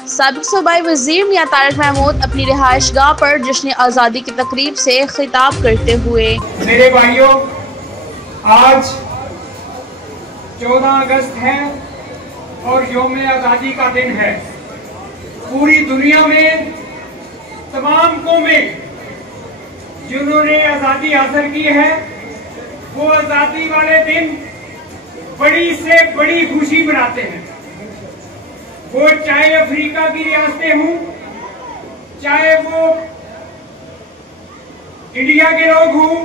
साबिक सूबाई वज़ीर मियां तारिक महमूद अपनी रिहाइश गाह पर जश्न आज़ादी की तकरीब से खिताब करते हुए, मेरे भाइयों, आज 14 अगस्त है और यौम आज़ादी का दिन है। पूरी दुनिया में तमाम कौमें जिन्होंने आज़ादी हासिल की है, वो आज़ादी वाले दिन बड़ी से बड़ी खुशी मनाते हैं। वो चाहे अफ्रीका की रियासतें हों, चाहे वो इंडिया के लोग हों,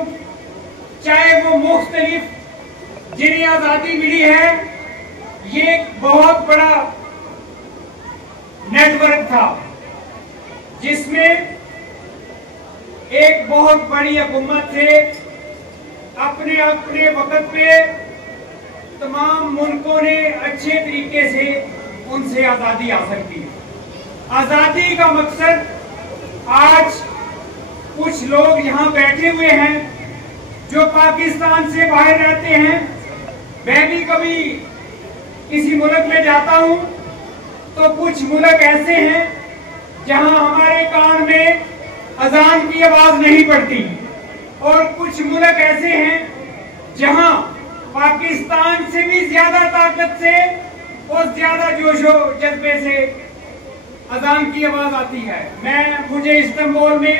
चाहे वो मुख्तलिफ जिन्हें आज़ादी मिली है। ये एक बहुत बड़ा नेटवर्क था जिसमें एक बहुत बड़ी हुकूमत थे। अपने अपने वक्त पे तमाम मुल्कों ने अच्छे तरीके से उनसे आजादी हासिल की। आजादी का मकसद, आज कुछ लोग यहाँ बैठे हुए हैं जो पाकिस्तान से बाहर रहते हैं। मैं भी कभी किसी मुल्क में जाता हूँ तो कुछ मुल्क ऐसे हैं जहाँ हमारे कान में अजान की आवाज नहीं पड़ती, और कुछ मुल्क ऐसे हैं जहाँ पाकिस्तान से भी ज्यादा ताकत से और ज्यादा जोशो जज्बे से अजान की आवाज आती है। मुझे इस्तांबुल में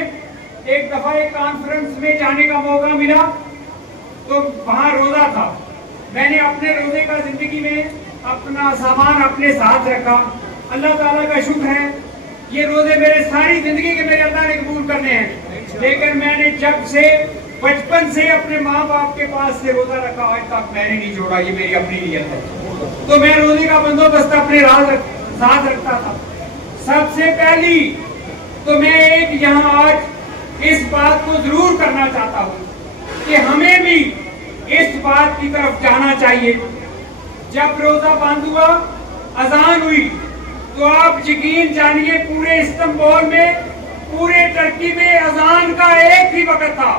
एक दफा एक कॉन्फ्रेंस में जाने का मौका मिला, तो वहां रोजा था। मैंने अपने रोजे का जिंदगी में अपना सामान अपने साथ रखा। अल्लाह ताला का शुक्र है, ये रोजे मेरे सारी जिंदगी के मेरे अल्लाह ने कबूल करने हैं। लेकिन मैंने जब से बचपन से अपने माँ बाप के पास से रोजा रखा, आज तक मैंने नहीं छोड़ा। ये मेरी अपनी नीयत है। तो मैं रोजे का बंदोबस्त अपने साथ रखता था। सबसे पहली तो मैं एक यहाँ आज इस बात को जरूर करना चाहता हूँ कि हमें भी इस बात की तरफ जाना चाहिए। जब रोजा बंद हुआ, अजान हुई, तो आप यकीन जानिए पूरे इस्तांबुल में, पूरे टर्की में अजान का एक ही वक्त था।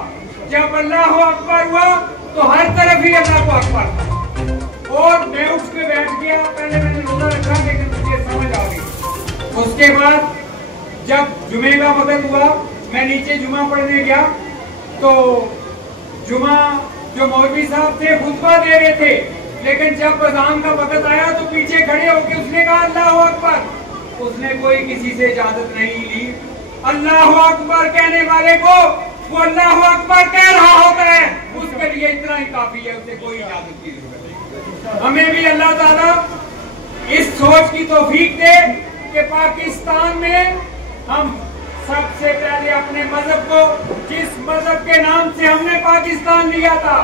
जब अल्लाह अकबर हुआ तो हर तरफ ही अल्लाह अकबर था। और मैं उठ के बैठ गया। पहले मैंने रोजा रखा, लेकिन मुझे समझ आ गई। उसके बाद जब जुमे का वक्त हुआ, मैं नीचे जुमा पढ़ने गया, तो जुमा जो मौलवी साहब थे खुतबा दे रहे थे, लेकिन जब अज़ान का वक्त आया तो पीछे खड़े होकर उसने कहा अल्लाह अकबर। उसने कोई किसी से इजाजत नहीं ली। अल्लाह अकबर कहने वाले को वो अल्लाह अकबर कह रहा होता है, उसके लिए इतना ही काफी है, उसे कोई इजाजत की जरूरत नहीं। हमें भी अल्लाह ताला इस सोच की तौफीक दे कि पाकिस्तान में हम सबसे पहले अपने मजहब को, जिस मजहब के नाम से हमने पाकिस्तान लिया था,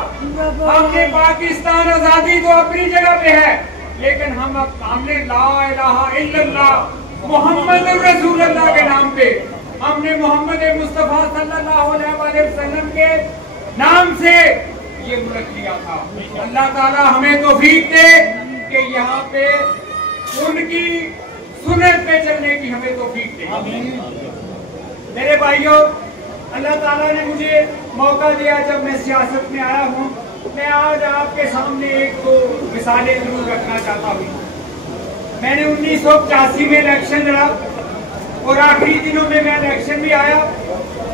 हमने पाकिस्तान आजादी तो अपनी जगह पे है, लेकिन हमने ला इलाहा इल्लल्लाह मोहम्मद रसूलुल्लाह के नाम पे, हमने मोहम्मद मुस्तफा सल्लल्लाहु अलैहि वसल्लम के नाम से ये मुल्क लिया था। अल्लाह ताला हमें तौफीक दे कि यहाँ पे उनकी सुन्नत पे चलने की हमें तौफीक दे। मेरे भाइयों, अल्लाह ताला ने मुझे मौका दिया जब मैं सियासत में आया हूँ। मैं आज आपके सामने एक दो मिसालें जरूर रखना चाहता हूँ। मैंने 1985 में इलेक्शन लड़ा और आखिरी दिनों में मैं इलेक्शन भी आया।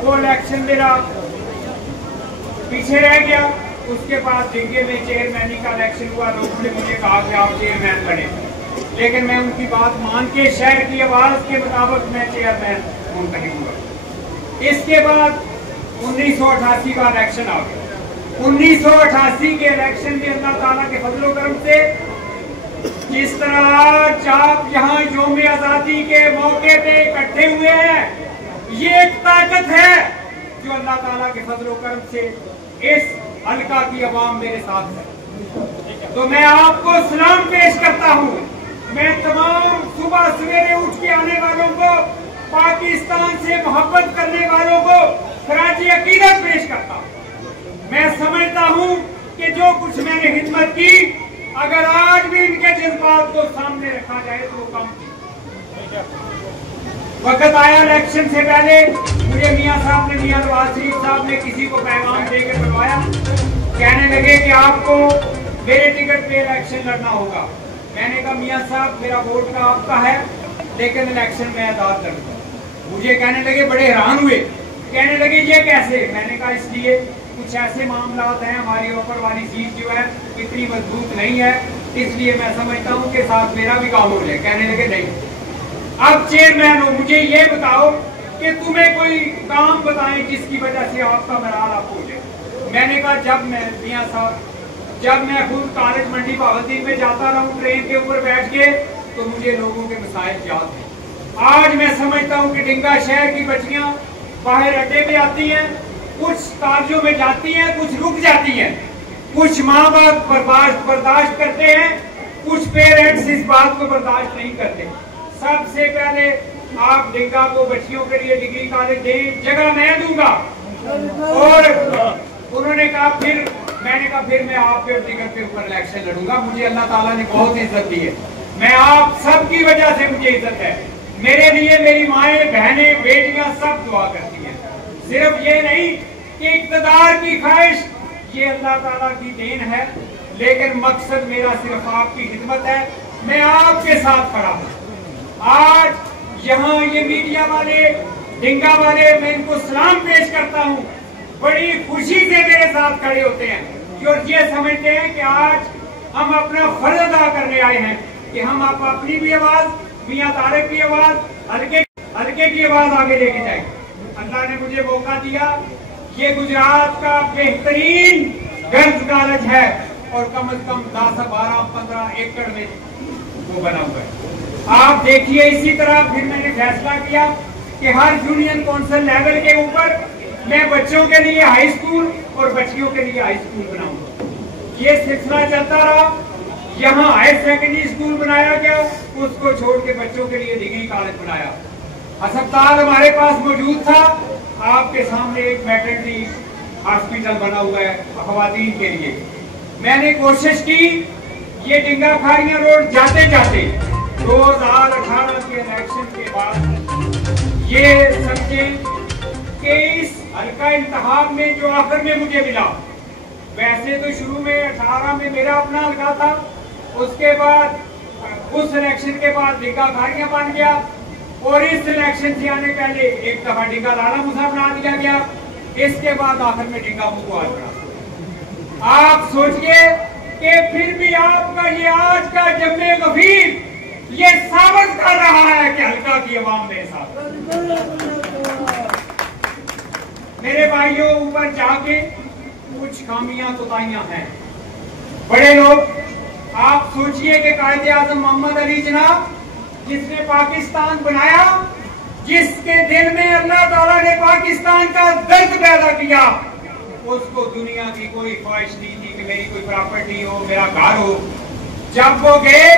वो इलेक्शन मेरा पीछे रह गया। उसके बाद डिग्गे में चेयरमैनी का इलेक्शन हुआ। लोगों ने मुझे कहा कि आप चेयरमैन बने, लेकिन मैं उनकी बात मान के शहर की आवाज के मुताबिक मैं चेयरमैन मुंतखब हुआ। इसके बाद 1988 का इलेक्शन आ गया। 1988 के इलेक्शन में अल्लाह ताला के फजलो करम से जिस तरह आप यहाँ यौम आजादी के मौके पे इकट्ठे हुए हैं, ये एक ताकत है जो अल्लाह ताला के फजलो करम से इस हल्का की आवाम मेरे साथ है। तो मैं आपको सलाम पेश करता हूँ। मैं तमाम सुबह सवेरे उठ के आने वालों को, पाकिस्तान से मोहब्बत करने वालों को खराजी अकीदत पेश करता हूँ। मैं समझता हूँ कि जो कुछ मैंने हिम्मत की, अगर आज भी इनके जज्बात को सामने रखा जाए तो कम। वक्त आया इलेक्शन से पहले मुझे मियाँ साहब ने, मियाँ नवाज शरीफ साहब ने किसी को पैगाम देकर बुलवाया। कहने लगे कि आपको मेरे टिकट पे इलेक्शन लड़ना होगा। मैंने कहा मियाँ साहब, मेरा वोट का आपका है, लेकिन इलेक्शन में आजाद कर दूंगा। मुझे कहने लगे, बड़े हैरान हुए, कहने लगे ये कैसे? मैंने कहा इसलिए कुछ ऐसे मामलात हैं, हमारी ऊपर वाली सीट जो है इतनी मजबूत नहीं है, इसलिए मैं समझता हूँ कि साथ मेरा भी काम हो जाए। कहने लगे नहीं, अब चेयरमैन हो, मुझे ये बताओ कि तुम्हें कोई काम बताएं जिसकी वजह से आपका मराल आप हो जाए। मैंने कहा जब मैं मियां साहब, जब मैं खुद कॉलेज मंडी भावलदीन में जाता रहा हूँ ट्रेन के ऊपर बैठ के, तो मुझे लोगों के मसाइल याद हैं। आज मैं समझता हूँ कि डिंगा शहर की बच्चियां बाहर अड्डे पे आती हैं, कुछ कॉलेजों में जाती हैं, कुछ रुक जाती हैं, कुछ माँ बाप बर्दाश्त करते हैं, कुछ पेरेंट्स इस बात को बर्दाश्त नहीं करते। सबसे पहले आप डिंगा को बच्चियों के लिए डिग्री कॉलेज दें, जगह मैं दूंगा। और उन्होंने कहा फिर, मैंने कहा फिर मैं आपके टिकट के ऊपर इलेक्शन लड़ूंगा। मुझे अल्लाह ताला ने बहुत इज्जत दी है, मैं आप सबकी वजह से मुझे इज्जत है। मेरे लिए मेरी माएं, बहनें, बेटियां सब दुआ करती हैं। सिर्फ ये नहीं कि इक़्तिदार की ख्वाहिश ये अल्लाह ताला की देन है, लेकिन मकसद मेरा सिर्फ आपकी खिदमत है। मैं आपके साथ खड़ा हूँ। आज यहाँ ये मीडिया वाले, डिंगा वाले, मैं इनको सलाम पेश करता हूँ, बड़ी खुशी से मेरे साथ खड़े होते हैं और ये समझते हैं कि आज हम अपना फर्ज अदा करने आए हैं कि हम आप अपनी भी आवाज, मियां तारिक की आवाज, हल्के की आवाज आगे लेके जाए। अल्लाह ने मुझे मौका दिया, ये गुजरात का बेहतरीन गर्ल्स कॉलेज है और कम से कम 10, 12, 15 एकड़ में वो बना हुआ है। आप देखिए, इसी तरह फिर मैंने फैसला किया कि हर यूनियन काउंसिल लेवल के ऊपर मैं बच्चों के लिए हाई स्कूल और बच्चियों के लिए हाई स्कूल बनाऊंगा। ये सिलसिला चलता रहा। यहाँ हायर सेकेंडरी स्कूल बनाया गया, उसको छोड़ के बच्चों के लिए डिग्री कॉलेज बनाया। अस्पताल हमारे पास मौजूद था, आपके सामने एक मैटरनिटी हॉस्पिटल बना हुआ है ख्वातीन के लिए। मैंने कोशिश की, ये डिंगा खारियां रोड जाते जाते 2018 के इलेक्शन के बाद ये समझे कि इस हल्का इंतखाब में जो आखिर में मुझे मिला, वैसे तो शुरू में 18 में मेरा अपना हल्का था, उसके बाद उस इलेक्शन के बाद डिंगा खारियां बन गया और इस इलेक्शन से आने पहले एक दफा डिंगा लाला मुसा बना दिया गया, इसके बाद आखिर में डिंगा मुकुआल बना। आप सोचिए कि फिर भी आपका ये आज का जम्मे गफीर ये साबित कर रहा है कि हल्का की आवाम मेरे साथ। मेरे भाइयों, ऊपर जाके कुछ खामियां कोताहियां हैं। बड़े लोग, आप सोचिए कि कायदे आजम मोहम्मद अली जनाब, जिसने पाकिस्तान बनाया, जिसके दिल में अल्लाह ताला ने पाकिस्तान का दर्द पैदा किया, उसको दुनिया की कोई ख्वाहिश नहीं थी कि मेरी कोई प्रॉपर्टी हो, मेरा घर हो। जब वो गए,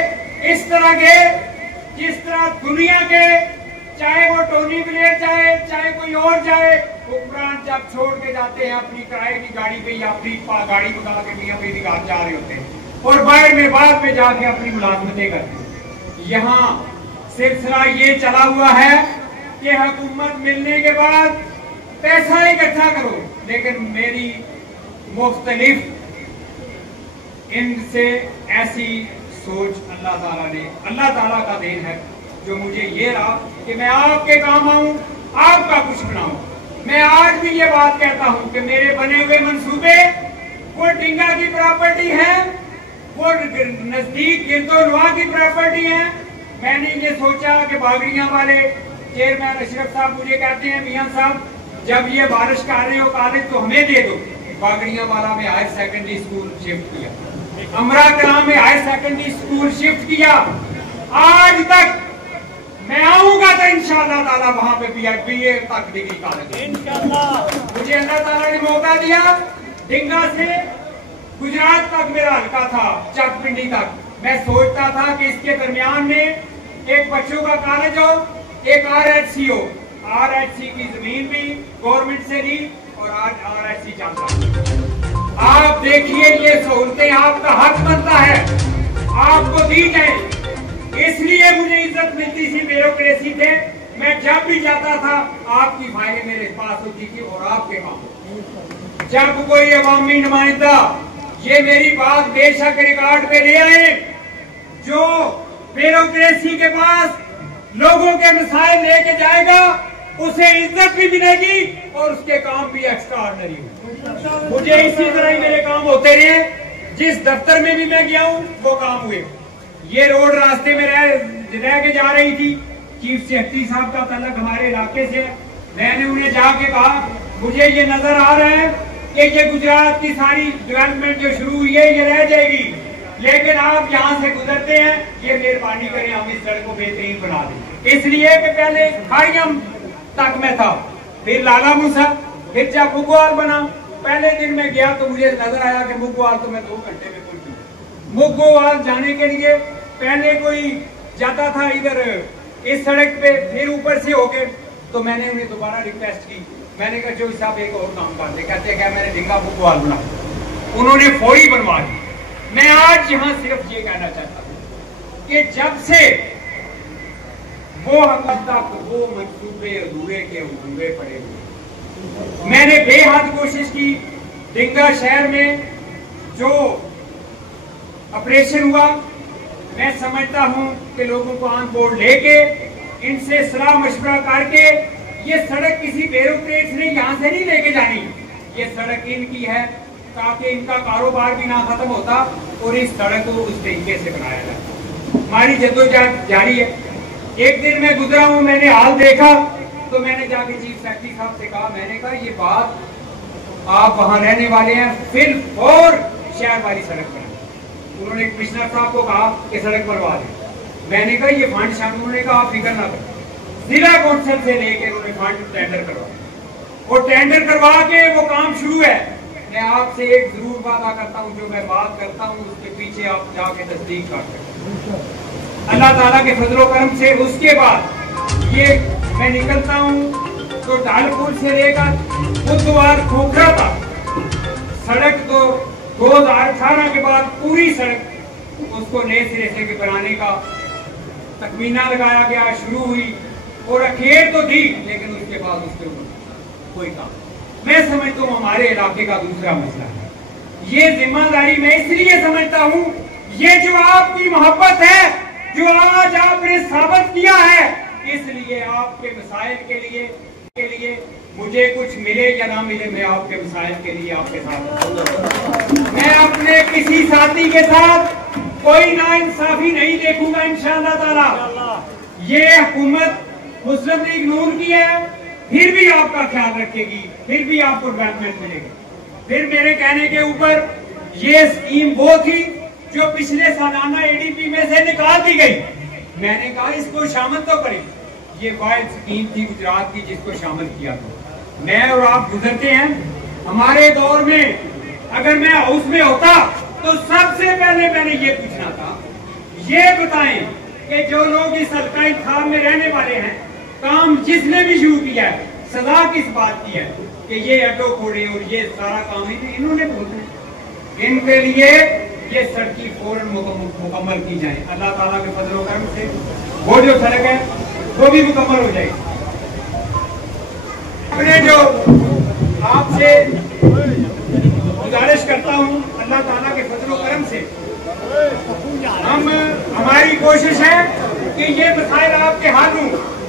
इस तरह गए जिस तरह दुनिया के, चाहे वो टोनी ब्लेयर चाहे कोई और जाए, हुक्मरान जब छोड़ के जाते हैं अपनी किराए की गाड़ी पे या अपनी गाड़ी मंगा के मियां बीवी घर जा रहे होते हैं और बाहर में बाद में जाके अपनी मुलाजमतें करते हैं। यहाँ सिलसिला ये चला हुआ है कि हुकूमत मिलने के बाद पैसा इकट्ठा करो, लेकिन मेरी मुख्तलिफ इनसे ऐसी सोच अल्लाह ताला का देन है जो मुझे ये रहा कि मैं आपके काम आऊं, आपका कुछ बनाऊं। मैं आज भी ये बात कहता हूं कि मेरे बने हुए मंसूबे वो डिंगा की प्रॉपर्टी है, वो नजदीक गिरदोनवा की प्रॉपर्टी है। मैंने ये सोचा कि बागड़ियां वाले चेयरमैन अशरफ साहब मुझे कहते हैं, मियां साहब जब ये बारिश कर रहे हो कॉलेज तो हमें दे दो। बागड़ियां वाला में हायर सेकेंडरी स्कूल शिफ्ट किया, अमरा कलाम में हायर सेकेंडरी स्कूल शिफ्ट किया। आज तक मैं आऊंगा तो इंशाअल्लाह ताला वहां पे BA तक डिग्री कॉलेज इंशाअल्लाह। मुझे अल्लाह ताला ने मौका दिया। डिंगा से गुजरात तक मेरा हल्का था, चकपिंडी तक। मैं सोचता था कि इसके दरमियान में एक बच्चों का कॉलेज हो, एक RHC हो। RHC की जमीन भी गवर्नमेंट से ली और आज RHC चलता। आप देखिए, ये सहूलतें आपका हक बनता है आपको दी जाए। इसलिए मुझे इज्जत मिलती थी, ब्यूरोक्रेसी थे। मैं जब भी जाता था आपकी फाइलें मेरे पास होती थी और आपके काम। जब कोई अवामी नुमाइंदा ये मेरी बात बेशक रिकॉर्ड पे ले आए, जो ब्यूरोक्रेसी के पास लोगों के मसाइल लेके जाएगा, उसे इज्जत भी मिलेगी और उसके काम भी एक्स्ट्राऑर्डिनरी होंगे। मुझे इसी तरह ही मेरे काम होते रहे। जिस दफ्तर में भी मैं गया हूँ वो काम हुए। ये रोड रास्ते में रह के जा रही थी, चीफ सेक्रेटरी साहब का तल्लक हमारे इलाके से। मैंने उन्हें जाके कहा, मुझे ये नजर आ रहा है कि ये गुजरात की सारी डेवलपमेंट जो शुरू हुई है ये रह जाएगी, लेकिन आप यहाँ से गुजरते हैं, ये मेहरबानी करें हम इस सड़क को बेहतरीन बना दें। इसलिए कि पहले खाड़ियम तक में था, फिर लाला मूसा, फिर जब मुगवाल बना। पहले दिन में गया तो मुझे नजर आया कि मुगवाल तो मैं 2 घंटे में पहुंची। मुगवाल जाने के लिए पहले कोई जाता था इधर इस सड़क पे, फिर ऊपर से होके, तो मैंने उन्हें दोबारा रिक्वेस्ट की। मैंने कहा चौधरी साहब एक और काम कर दे। कहते क्या मैंने ढिंगा मुगवाल बना, उन्होंने फौरी बनवा दी। मैं आज यहाँ सिर्फ ये कहना चाहता हूँ कि जब से वो हम तक वो मंसूबे अधूरे के अधूरे पड़े हुए, मैंने बेहद कोशिश की। ढिंगा शहर में जो ऑपरेशन हुआ, मैं समझता हूं कि लोगों को ऑन बोर्ड लेके इनसे सलाह मशवरा करके, ये सड़क किसी ब्यूरोक्रेट ने यहां से नहीं लेके जानी, ये सड़क इनकी है ताकि इनका कारोबार भी ना खत्म होता और इस सड़क को उस तरीके से बनाया जाए। हमारी जद्दोजहद जारी है। एक दिन मैं गुजरा हूं, मैंने हाल देखा तो मैंने जाके चीफ सेक्रेटरी साहब से कहा, मैंने कहा ये बात आप वहां रहने वाले हैं, फिर और शहर वाली सड़क बनाए। उन्होंने कमिश्नर साहब को कहा कि सड़क बनवा दें। मैंने कहा ये फंड शामिल, उन्होंने कहा आप फिक्र ना करें। जिला कौंसिल से लेके उन्होंने फंड टेंडर करवा और टेंडर करवा के वो काम शुरू है। मैं आपसे एक जरूर वादा करता हूँ, जो मैं बात करता हूँ उसके पीछे आप जाके तस्दीक कर सकते। अल्लाह ताला के फजलो करम से उसके बाद ये मैं निकलता हूँ तो ढालपुर से लेकर बुधवार खोखरा तक सड़क तो 2018 के बाद पूरी सड़क उसको नए सिरे से बनाने का तकमीना लगाया गया, शुरू हुई और अखेर तो थी, लेकिन उसके बाद उसके ऊपर कोई काम। मैं समझता हूँ हमारे इलाके का दूसरा मसला है, ये जिम्मेदारी मैं इसलिए समझता हूँ, ये जो आपकी मोहब्बत है, जो आज आपने साबित किया है, इसलिए आपके मसाइल के लिए मुझे कुछ मिले या ना मिले, मैं आपके मसाइल के लिए आपके साथ। मैं अपने किसी साथी के साथ कोई नाइंसाफी नहीं देखूंगा इंशाअल्लाह ताला। ये हुकूमत मुस्लिम लीग नून की है, फिर भी आपका ख्याल रखेगी, फिर भी आपको डेवलपमेंट मिलेगी। फिर मेरे कहने के ऊपर ये स्कीम वो थी जो पिछले सालाना एडीपी में से निकाल दी गई। मैंने कहा इसको शामिल तो करें। ये वाइल्ड स्कीम थी गुजरात की, जिसको शामिल किया था। मैं और आप गुजरते हैं, हमारे दौर में अगर मैं हाउस में होता तो सबसे पहले मैंने ये पूछना था, ये बताएं कि जो लोग इस हल्का इंतखाब में रहने वाले हैं, काम जिसने भी शुरू किया है, सजा किस बात की है कि ये अड्डो खोड़े और ये सारा काम इन्होंने बोलते। इनके लिए ये सड़की फौरन मुकम्मल की जाए। अल्लाह ताला के फजलो करम से वो जो सड़क है वो भी मुकम्मल हो जाएगी। अपने जो आपसे गुजारिश करता हूँ अल्लाह ताला के फजलो करम से, हमारी कोशिश है कि ये मसाइल आपके हाल हों।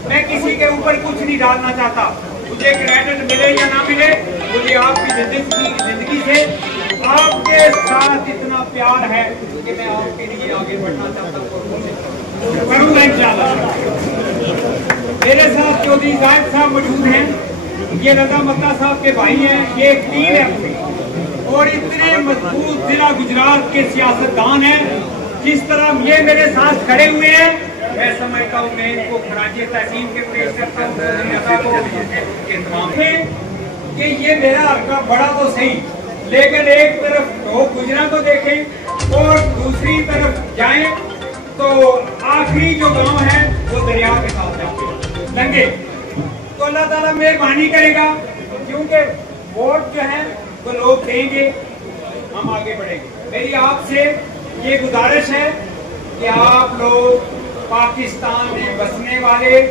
मैं किसी के ऊपर कुछ नहीं डालना चाहता, मुझे क्रेडिट मिले या ना मिले, मुझे आपकी जिंदगी से आपके साथ इतना प्यार है कि मैं आपके लिए आगे बढ़ना चाहता हूँ, करूँगा इंशाअल्लाह। मेरे साथ चौधरी जाहिद साहब मौजूद हैं, ये रजा मक्का साहब के भाई हैं, ये एक टीम है अपनी, और इतने मजबूत जिला गुजरात के सियासतदान हैं। जिस तरह ये मेरे साथ खड़े हुए हैं, मैं समझता हूँ मैं इनको खराजे तहसीन के पेश करता हूँ कि ये मेरा हल्का बड़ा तो सही, लेकिन एक तरफ लोग गुजरा को देखें और दूसरी तरफ जाएं तो आखिरी जो गांव है वो दरिया के साथ जाके लंगे। तो अल्लाह ताला मेहरबानी करेगा, क्योंकि वोट जो है वो लोग देंगे, हम आगे बढ़ेंगे। मेरी आपसे ये गुजारिश है कि आप लोग पाकिस्तान में बसने वाले,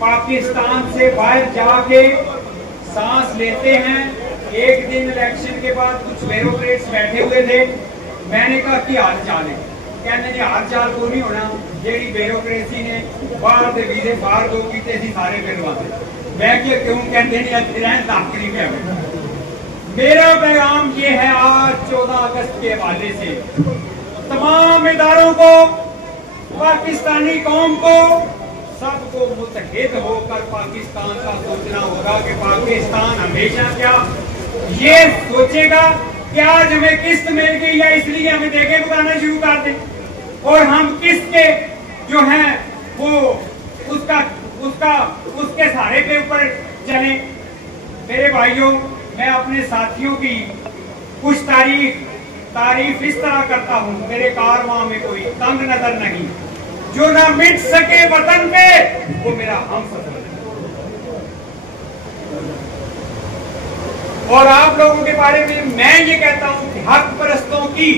पाकिस्तान से बाहर जाके सांस लेते हैं। एक दिन इलेक्शन के बाद कुछ ब्यूरोक्रेट्स बैठे हुए थे, मैंने कहा कि हाल चाल है, कहने ने हाल चाल को नहीं होना, जेडी ब्यूरोक्रेसी ने बाहर के वीजे बाहर दो कीते सी सारे बिलवाते। मैं क्यों कहते नहीं अतिरैन दाखिली में। मेरा पैगाम ये है आज 14 अगस्त के हवाले से तमाम इदारों को, पाकिस्तानी कौम को, सबको मुतहद होकर पाकिस्तान का सोचना होगा कि पाकिस्तान हमेशा क्या ये सोचेगा कि आज हमें किस्त मिल गई या इसलिए हमें देखे बुलाना शुरू कर दें और हम किस्त के जो है वो उसके सहारे के ऊपर चले। मेरे भाइयों, मैं अपने साथियों की कुछ तारीफ इस तरह करता हूँ, मेरे कारवां में कोई तंग नजर नहीं, जो ना मिट सके वतन पे वो मेरा हमसफर है। और आप लोगों के बारे में मैं ये कहता हूँ कि हक परस्तों की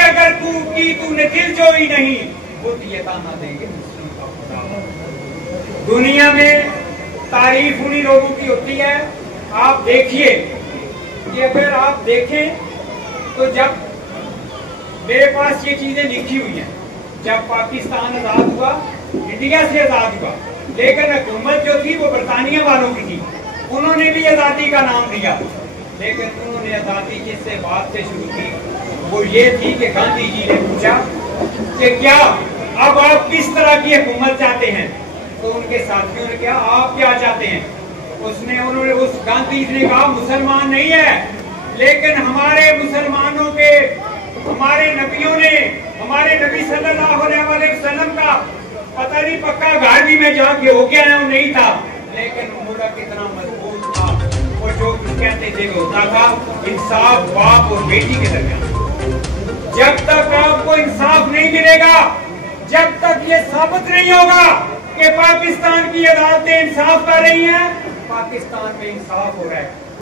अगर तूने दिल जो ही नहीं वो ये ताना देंगे। दुनिया में तारीफ उन्हीं लोगों की होती है। आप देखिए कि अगर आप देखें तो जब मेरे पास ये चीजें लिखी हुई हैं, जब पाकिस्तान आजाद हुआ, इंडिया से आजाद हुआ, लेकिन हुकूमत जो थी वो बरतानिया वालों की थी, उन्होंने भी आजादी का नाम दिया, लेकिन उन्होंने आजादी किससे बात से शुरू की, वो ये थी कि गांधी जी ने पूछा कि क्या अब आप किस तरह की हुकूमत चाहते हैं, तो उनके साथियों ने कहा आप क्या चाहते हैं। उन्होंने उस गांधी जी ने कहा मुसलमान नहीं है, लेकिन हमारे मुसलमानों के हमारे नबियों ने, हमारे नबी सल्लल्लाहु अलैहि वसल्लम का पता नहीं पक्का घर भी में जाके हो गया है, नहीं था, लेकिन मुल्क कितना मजबूत था। और जो कहते थे होता था इंसाफ बाप और बेटी के दरमियान। जब तक आपको इंसाफ नहीं मिलेगा, जब तक ये साबित नहीं होगा कि पाकिस्तान की अदालतें इंसाफ कर रही हैं, पाकिस्तान में इंसाफ हो रहा है,